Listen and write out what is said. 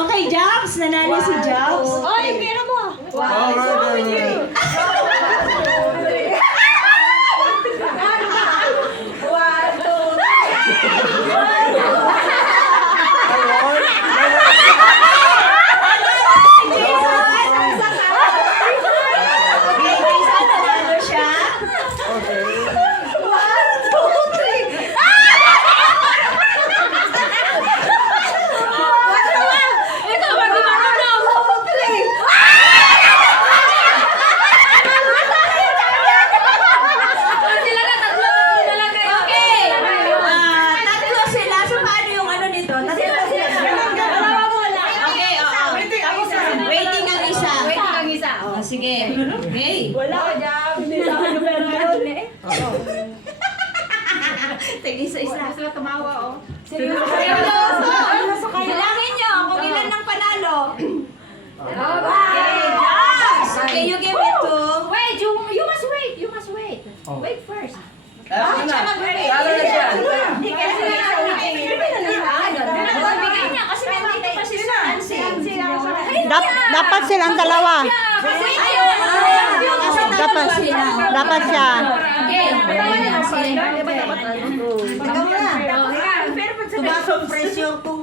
Okay, Jobs. Nanalo si Jobs. Oy, pera mo. Nanalo siya. Tatlo sila. So, paano yung ano nito? Tatlo sila. Okay, oo. Waiting ang isa. Oh, sige. Okay. Isa-isa. Seryoso. Bilangin nyo kung ilan ng panalo. Okay, Jobs. Okay, you give it to... Wait, you must wait. You must wait. Wait first. Siya mag-wait. Hindi kasi Bigay niya kasi nandito pa si Nancy. Dapat silang dalawa. Dapat siya. Tumasok presyo kung